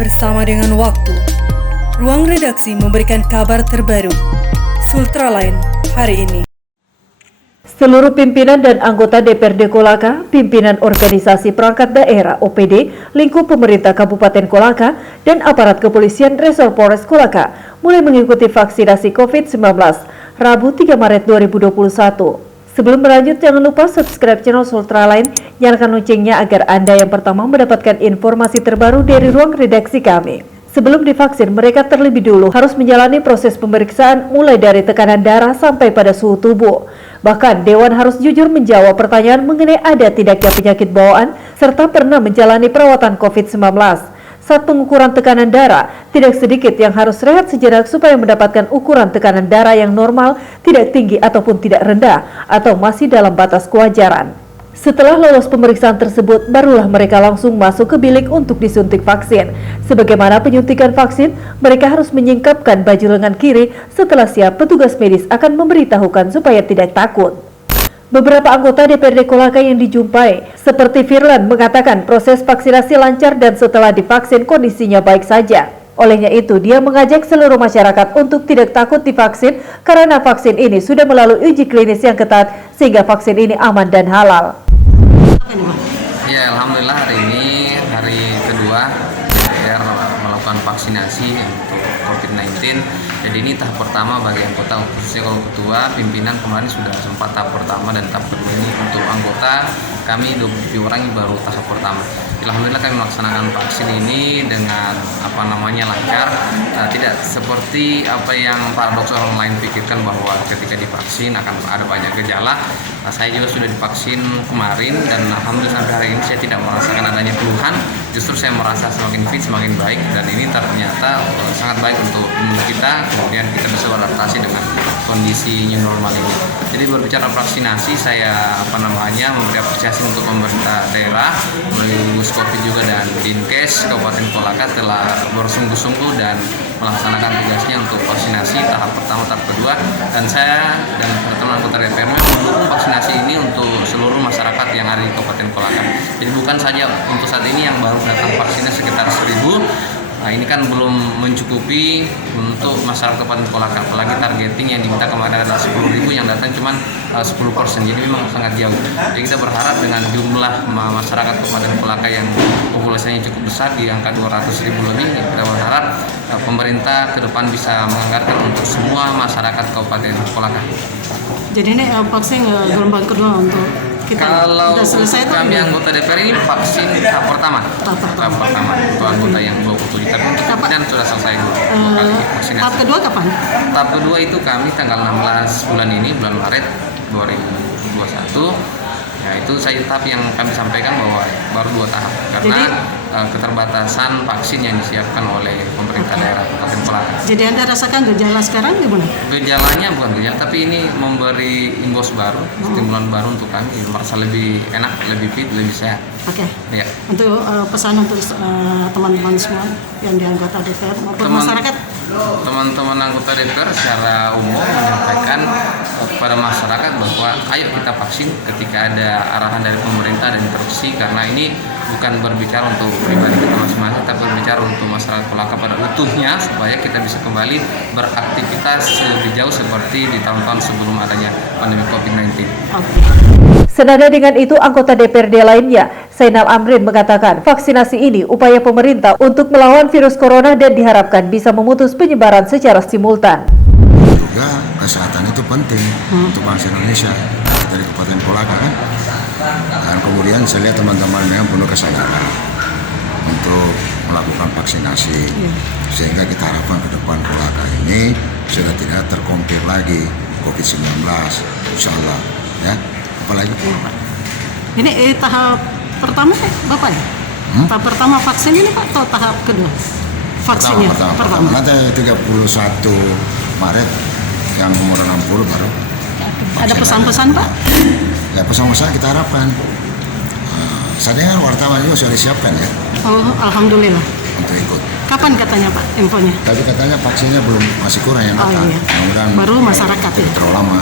bersama dengan waktu. Ruang redaksi memberikan kabar terbaru. Sultraline hari ini. Seluruh pimpinan dan anggota DPRD Kolaka, pimpinan organisasi perangkat daerah OPD, lingkup pemerintah Kabupaten Kolaka, dan aparat kepolisian Resor Polres Kolaka mulai mengikuti vaksinasi COVID-19 Rabu 3 Maret 2021. Sebelum berlanjut, jangan lupa subscribe channel Sultraline, nyalakan loncengnya agar Anda yang pertama mendapatkan informasi terbaru dari ruang redaksi kami. Sebelum divaksin, mereka terlebih dulu harus menjalani proses pemeriksaan mulai dari tekanan darah sampai pada suhu tubuh. Bahkan, Dewan harus jujur menjawab pertanyaan mengenai ada tidaknya penyakit bawaan serta pernah menjalani perawatan COVID-19. Saat pengukuran tekanan darah, tidak sedikit yang harus rehat sejenak supaya mendapatkan ukuran tekanan darah yang normal, tidak tinggi ataupun tidak rendah, atau masih dalam batas kewajaran. Setelah lolos pemeriksaan tersebut, barulah mereka langsung masuk ke bilik untuk disuntik vaksin. Sebagaimana penyuntikan vaksin, mereka harus menyingkapkan baju lengan kiri. Setelah siap, petugas medis akan memberitahukan supaya tidak takut. Beberapa anggota DPRD Kolaka yang dijumpai, seperti Firlan, mengatakan proses vaksinasi lancar dan setelah divaksin kondisinya baik saja. Olehnya itu, dia mengajak seluruh masyarakat untuk tidak takut divaksin karena vaksin ini sudah melalui uji klinis yang ketat sehingga vaksin ini aman dan halal. Ya, alhamdulillah hari ini hari kedua DPR melakukan vaksinasi untuk COVID-19. Jadi ini tahap pertama bagi anggota, khususnya kalau ketua, pimpinan kemarin sudah sempat tahap pertama dan tahap kedua ini untuk anggota kami 27 orang yang baru tahap pertama. Alhamdulillah kami melaksanakan vaksin ini dengan lancar. Tidak seperti apa yang paradoks orang lain pikirkan bahwa ketika divaksin akan ada banyak gejala. Saya juga sudah divaksin kemarin dan alhamdulillah sampai hari ini saya tidak merasakan adanya keluhan. Justru saya merasa semakin fit, semakin baik, dan ini ternyata sangat baik untuk imun kita. Kemudian kita bisa beradaptasi dengan kondisi new normal ini. Jadi berbicara vaksinasi, saya memberi apresiasi untuk pemerintah daerah, melalui Covid juga dan Dinkes Kabupaten Kolaka telah bersungguh-sungguh dan melaksanakan tugasnya untuk vaksinasi tahap pertama, tahap kedua, dan saya dan teman-teman anggota DPR mendukung vaksinasi ini untuk seluruh masyarakat yang ada di Kabupaten Kolaka. Jadi bukan saja untuk saat ini yang baru datang vaksinnya sekitar 1.000. Nah, ini kan belum mencukupi untuk masyarakat Kabupaten Kolaka, apalagi targeting yang diminta kemarin adalah 10.000, yang datang cuma 10%, jadi memang sangat jauh. Jadi kita berharap dengan jumlah masyarakat Kabupaten Kolaka yang populasinya cukup besar di angka 200.000 lebih, kita berharap pemerintah ke depan bisa menganggarkan untuk semua masyarakat Kabupaten Kolaka. Jadi ini vaksin gelombang kedua untuk kita. Kalau sudah selesai kami anggota DPR ini vaksin tahap pertama. Tahap pertama untuk anggota yang 27, tapi untuk pimpinan sudah selesai kali vaksinasi. Tahap kedua kapan? Tahap kedua itu kami tanggal 16 bulan ini, bulan Maret 2021. Ya, itu saja tahap yang kami sampaikan bahwa baru 2 tahap karena keterbatasan vaksin yang disiapkan oleh pemerintah daerah Kabupaten Kolaka. Jadi Anda rasakan gejala sekarang gimana? Gejalanya bukan gejala, tapi ini memberi imbos baru, stimulan baru untuk kami, merasa lebih enak, lebih fit, lebih sehat. Oke. Ya. Untuk pesan untuk teman-teman semua yang di anggota DPR maupun masyarakat. Teman-teman anggota DPR secara umum menyampaikan kepada masyarakat bahwa ayo kita vaksin ketika ada arahan dari pemerintah dan instruksi, karena ini bukan berbicara untuk pribadi kita masing-masing, tapi berbicara untuk masyarakat Kolaka pada utuhnya supaya kita bisa kembali beraktivitas lebih jauh seperti di tahun-tahun sebelum adanya pandemi COVID-19. Senada dengan itu, anggota DPRD lainnya, Zainal Amrin, mengatakan vaksinasi ini upaya pemerintah untuk melawan virus corona dan diharapkan bisa memutus penyebaran secara simultan. Juga kesehatan itu penting untuk bangsa Indonesia dari Kabupaten Kolaka kan. Dan kemudian saya lihat teman-teman memang penuh kesadaran untuk melakukan vaksinasi, sehingga kita harapkan ke depan Kolaka ini sudah tidak terkompil lagi COVID-19, insya Allah ya. Apalagi ini tahap pertama Bapak ya? Tahap pertama vaksin ini Pak atau tahap kedua? Vaksinnya pertama. Nanti 31 Maret yang umur 60 baru. Ada pesan-pesan Pak? Ya, pesan-pesan kita harapkan. Saya dengar wartawan juga sudah disiapkan ya. Oh, alhamdulillah. Untuk ikut. Kapan katanya Pak infonya? Tapi katanya vaksinnya masih kurang yang datang. Iya. Mudah-mudahan baru masyarakat ya. Terlalu lama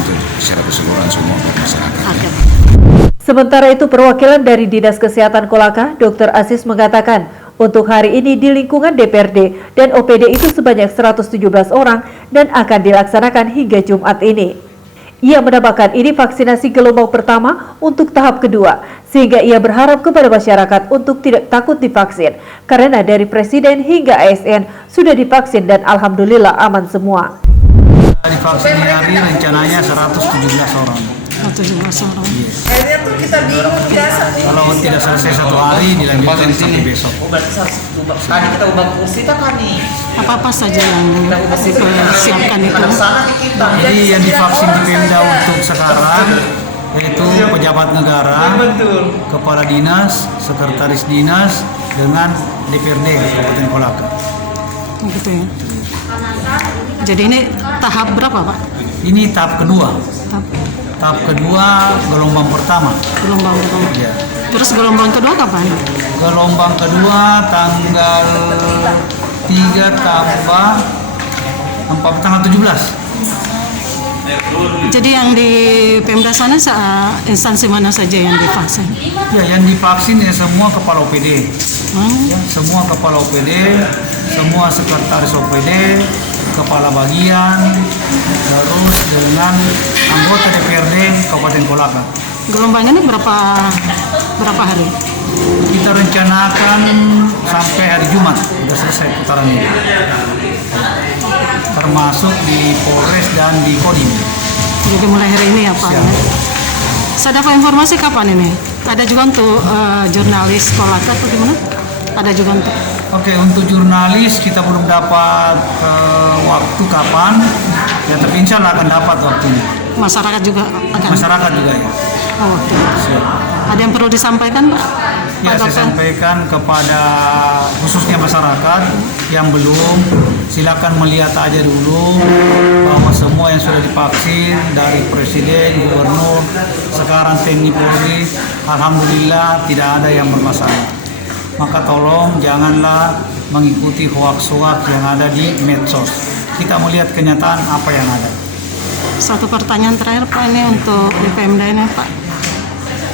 untuk secara keseluruhan semua masyarakat. Okay. Sementara itu, perwakilan dari Dinas Kesehatan Kolaka, Dr. Aziz, mengatakan Untuk hari ini di lingkungan DPRD dan OPD itu sebanyak 117 orang dan akan dilaksanakan hingga Jumat ini. Ia menambahkan ini vaksinasi gelombang pertama untuk tahap kedua, sehingga ia berharap kepada masyarakat untuk tidak takut divaksin, karena dari Presiden hingga ASN sudah divaksin dan alhamdulillah aman semua. Divaksin hari rencananya 117 orang. 17 orang. Akhirnya tuh kita bingung biasa. Kalau tidak selesai 1 hari dilanjutkan sampai besok. Berarti 100 kali kita ubah kursi tak kan nih. Apa-apa saja yang dipersiapkan itu? Jadi yang divaksin di Pemda untuk sekarang yaitu pejabat negara, kepala dinas, sekretaris dinas, dengan DPRD Kabupaten Kolaka. Gitu ya. Jadi ini tahap berapa, Pak? Ini tahap kedua. Tahap kedua gelombang pertama. Gelombang pertama. Ya. Terus gelombang kedua kapan? Gelombang kedua tanggal 3 tambah 4 tanggal 17. Jadi yang di Pemda sana instansi mana saja yang divaksin? Ya, yang divaksin ya semua kepala OPD. Ya, semua kepala OPD, semua sekretaris OPD, kepala bagian, terus dengan anggota DPRD Kabupaten Kolaka. Gelombang ini berapa hari? Kita rencanakan sampai hari Jumat sudah selesai putaran ini, termasuk di Polres dan di Kodim. Jadi mulai hari ini ya Pak? Siap. Saya dapat informasi kapan ini? Ada juga untuk jurnalis Kolaka atau gimana? Ada juga untuk? Oke, untuk jurnalis kita belum dapat waktu kapan, ya tapi insya Allah akan dapat waktunya. Masyarakat juga akan? Masyarakat juga ya. Oh, oke. Siap. Ada yang perlu disampaikan Pak? Ya, saya sampaikan kepada khususnya masyarakat yang belum, silakan melihat aja dulu bahwa semua yang sudah divaksin dari Presiden, Gubernur, sekarang TNI Polri, alhamdulillah tidak ada yang bermasalah. Maka tolong janganlah mengikuti hoaks-hoaks yang ada di medsos. Kita melihat kenyataan apa yang ada. Satu pertanyaan terakhir Pak, ini untuk di Pemda ini Pak.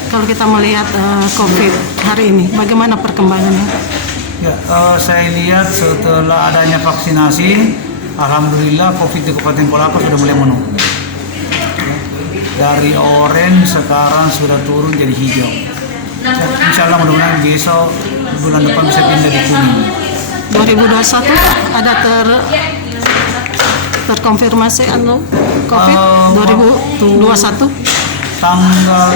Kalau kita melihat COVID hari ini, bagaimana perkembangannya? Ya, saya lihat setelah adanya vaksinasi, alhamdulillah COVID di Kabupaten Kolaka sudah mulai menurun. Dari orange sekarang sudah turun jadi hijau. Insya Allah mudah-mudahan besok bulan depan bisa pindah di kuning. 2021 ada terkonfirmasi COVID 2021? Tanggal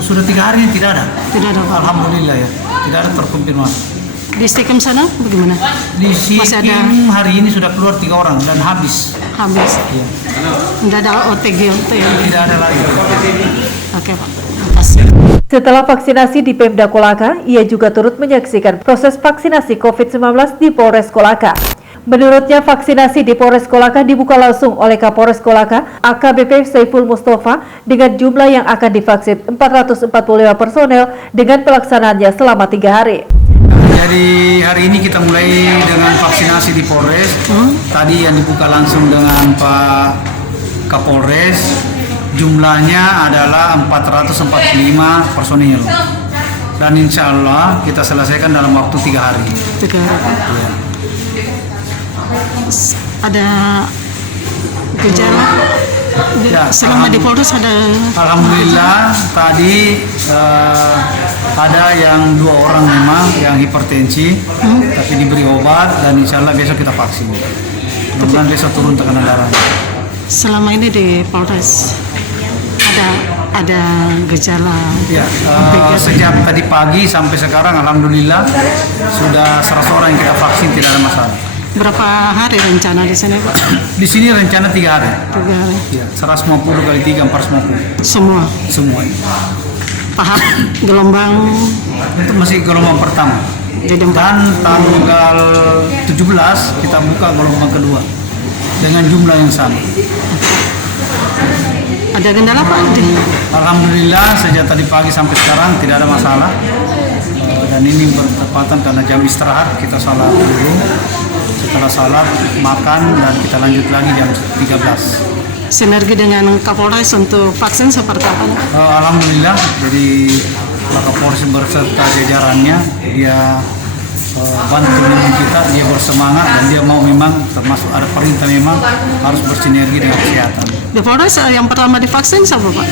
20 sudah 3 hari tidak ada. Tidak ada. Alhamdulillah ya, tidak ada terkonfirmasi. Di Stikem sana bagaimana? Di Stikem hari ini sudah keluar 3 orang dan habis. Habis. Ya. Tidak ada OTG ya? Tidak ada lagi. Oke Pak, terima kasih. Setelah vaksinasi di Pemda Kolaka, ia juga turut menyaksikan proses vaksinasi COVID-19 di Polres Kolaka. Menurutnya, vaksinasi di Polres Kolaka dibuka langsung oleh Kapolres Kolaka, AKBP Saiful Mustafa, dengan jumlah yang akan divaksin 445 personel dengan pelaksanaannya selama 3 hari. Jadi hari ini kita mulai dengan vaksinasi di Polres. Tadi yang dibuka langsung dengan Pak Kapolres, jumlahnya adalah 445 personil. Dan insya Allah kita selesaikan dalam waktu 3 hari. 3 hari. Ya. Ada gejala Ya, selama di Polres ada? Alhamdulillah tadi ada yang 2 orang memang yang hipertensi, tapi diberi obat dan insya Allah besok kita vaksin. Mudah-mudahan besok turun tekanan darahnya. Selama ini di Polres ada gejala? Ya, sejak tadi pagi sampai sekarang alhamdulillah sudah 100 orang yang kita vaksin, tidak ada masalah. Berapa hari rencana di sini Pak? Di sini rencana 3 hari. 3 hari. Ya, 150 kali 3 450. Semua? Semua. Tahap gelombang? Itu masih gelombang pertama. Jadi Dan tanggal 17 kita buka gelombang kedua dengan jumlah yang sama. ada kendala Pak? Alhamdulillah sejak tadi pagi sampai sekarang tidak ada masalah. Dan ini bertepatan karena jam istirahat, kita salat dulu. Setelah salat, makan, dan kita lanjut lagi jam 13. Sinergi dengan Kapolres untuk vaksin seperti apa? Alhamdulillah, jadi Pak Kapolres berserta jajarannya, dia bantu memang kita, dia bersemangat dan dia mau memang termasuk ada perintah memang harus bersinergi dengan kesehatan. Di Polres yang pertama divaksin siapa Pak?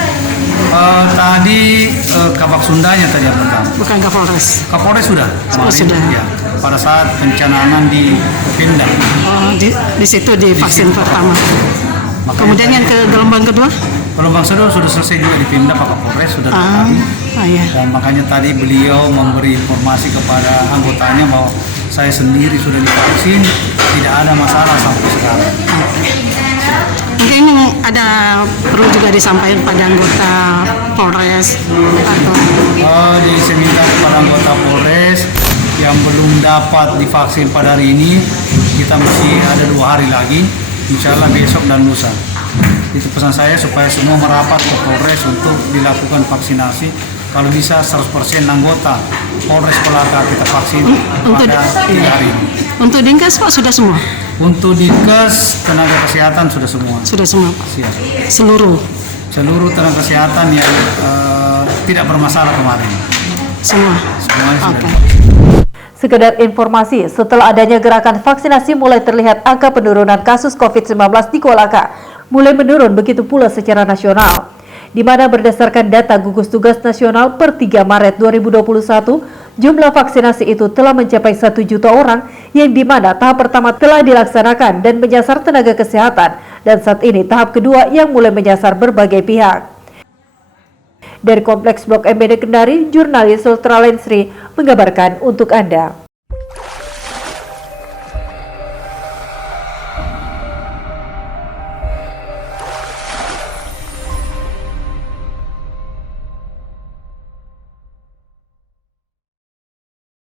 Tadi Kabak Sundanya tadi yang pertama. Bukan Kapolres. Kapolres sudah. Kemarin, sudah. Ya, pada saat pencanangan di Pemda. Oh, di situ divaksin pertama. Kemudian yang ke gelombang kedua? Gelombang kedua sudah selesai juga di Pemda, Pak Kapolres sudah tadi. Iya. Dan makanya tadi beliau memberi informasi kepada anggotanya bahwa saya sendiri sudah divaksin, tidak ada masalah sampai sekarang. Mungkin ada perlu juga disampaikan pada anggota Polres atau Saya minta kepada anggota Polres yang belum dapat divaksin pada hari ini, kita masih ada 2 hari lagi, insya Allah besok dan lusa. Itu pesan saya supaya semua merapat ke Polres untuk dilakukan vaksinasi. Kalau bisa 100% anggota Polres Kolaka kita vaksin pada hari ini. Untuk Dinkes Pak sudah semua? Untuk Dinkes tenaga kesehatan sudah semua. Sudah semua Pak? Siap. Seluruh tenaga kesehatan yang tidak bermasalah kemarin. Semuanya sudah. Sekedar informasi, setelah adanya gerakan vaksinasi mulai terlihat angka penurunan kasus COVID-19 di Kolaka mulai menurun, begitu pula secara nasional, di mana berdasarkan data gugus tugas nasional per 3 Maret 2021, jumlah vaksinasi itu telah mencapai 1 juta orang, yang di mana tahap pertama telah dilaksanakan dan menyasar tenaga kesehatan, dan saat ini tahap kedua yang mulai menyasar berbagai pihak. Dari Kompleks Blok M BD Kendari, jurnalis Sultra Lensri mengabarkan untuk Anda.